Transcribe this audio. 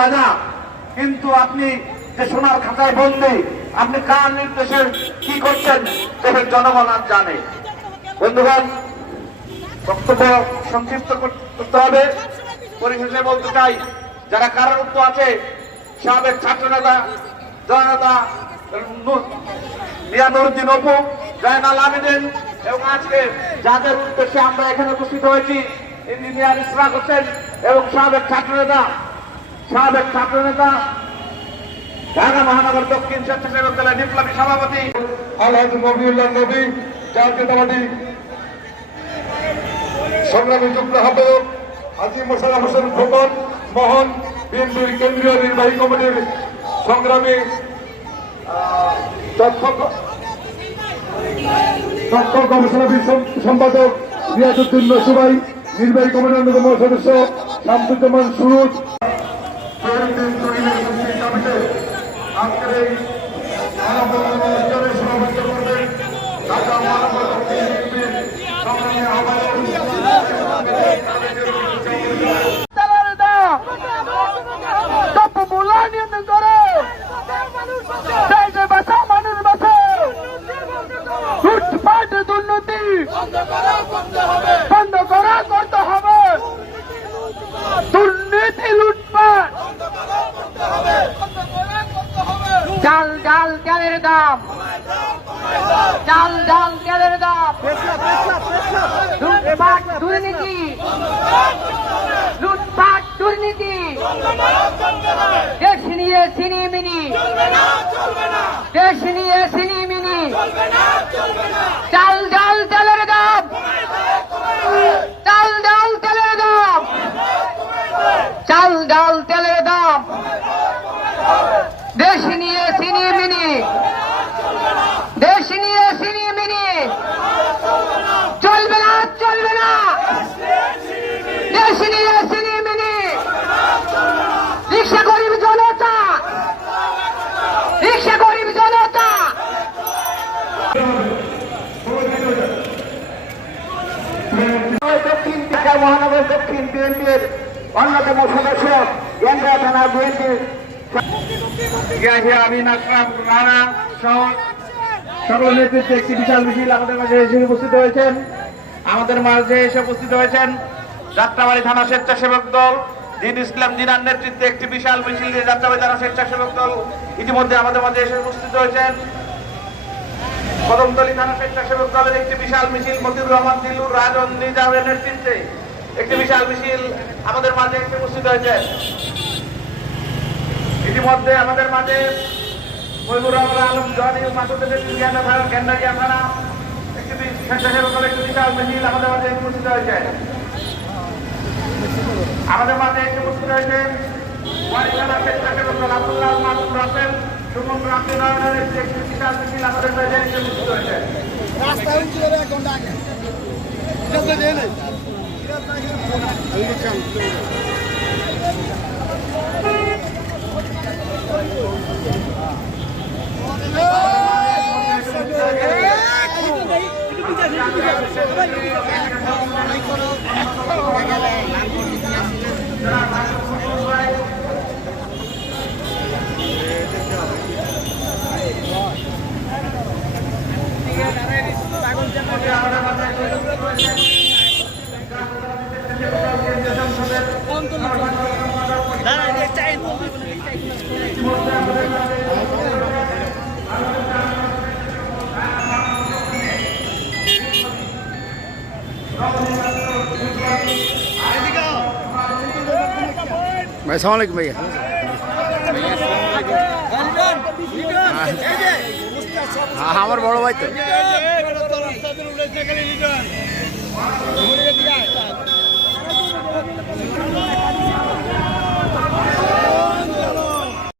রাজা, কিন্তু আপনি যে সোনার খাতায় বন্দি, আপনি কার নির্দেশে কি করছেন দেশের জনগণ আর জানে। বন্ধুগণ, বক্তব্য সংক্ষিপ্ত করতে হবে। পরিশেষে বলতে চাই, যারা কারারুদ্ধ আছে সাবেক ছাত্র নেতা জননেতা মিয়ানুরুদ্দিন অপু, জয়নাল আমিদিন এবং আজকে যাদের উদ্দেশ্যে আমরা এখানে উপস্থিত হয়েছি, ইঞ্জিনিয়ার ইসরাক হোসেন এবং সাবেক ছাত্র নেতা সাবেক ছাত্র নেতা ঢাকা মহানগর দক্ষিণ স্বেচ্ছাসেবক দলের বিপ্লবী সভাপতি আলহাজ নবীউল্লাহ নবী জাতীয়তাবাদী সংগ্রামী যুগ্ম আহ্বায়ক হাজি মোশারফ হোসেন খোকন, মোহন বিএনপির কেন্দ্রীয় নির্বাহী কমিটির সংগ্রামী সম্পাদক রিয়াজুদ্দিন নসুবাই নির্বাহী কমিটির অন্যতম সদস্য শামসুজ্জামান সুরুজ দুর্নীতি বন্ধ করা করতে হবে দুর্নীতি। লুটপাট চাল ডাল তেলের দাম চাল ডাল তেলের দাম লুটপাট দুর্নীতি লুটপাট দুর্নীতি দেশ নিয়ে সিনিমিনি দেশ নিয়ে সিনিমিনি চাল ডাল তেলের দাম চাল ডাল তেলের দাম চাল ডাল তেলের দাম দেশ নিয়ে সিনিমিনি দেশ নিয়ে সিনিমিনি চলবে না চলবে না দেশ নিয়ে সিনিমিনি রিক্সা গরিব জনতা রিক্সা গরিব জনতা দক্ষিণ দক্ষিণ বিএনপির অন্যতম সদস্য কেন্দ্রা থানা বিএনপির আমিন একটি বিশাল মিছিল আমাদের মাঝে এসে উপস্থিত হয়েছেন। আমাদের মাঝে এসে উপস্থিত হয়েছেন যাত্রাবাড়ি থানা স্বেচ্ছাসেবক দল, দিন ইসলাম দিনার নেতৃত্বে একটি বিশাল মিছিল নিয়ে যাত্রাবাড়ি থানা স্বেচ্ছাসেবক দল ইতিমধ্যে আমাদের মাঝে এসে উপস্থিত হয়েছেন। কদমতলী থানা স্বেচ্ছাসেবক দলের একটি বিশাল মিছিল মতিউর রহমান দিলুর রাজন নিজামের নেতৃত্বে। একটি বিশাল মিছিল আমাদের মাঝে এসে উপস্থিত হয়েছে। ইতিমধ্যে আমাদের মাঝে একটি একটি আমাদের মাঝে আমাদের মাঝে এসে উপস্থিত হয়েছে একটি একটি আমাদের হয়েছে। ホームちゃん。ভাই সালাম ভাইয়া। আমার বড় ভাই তো।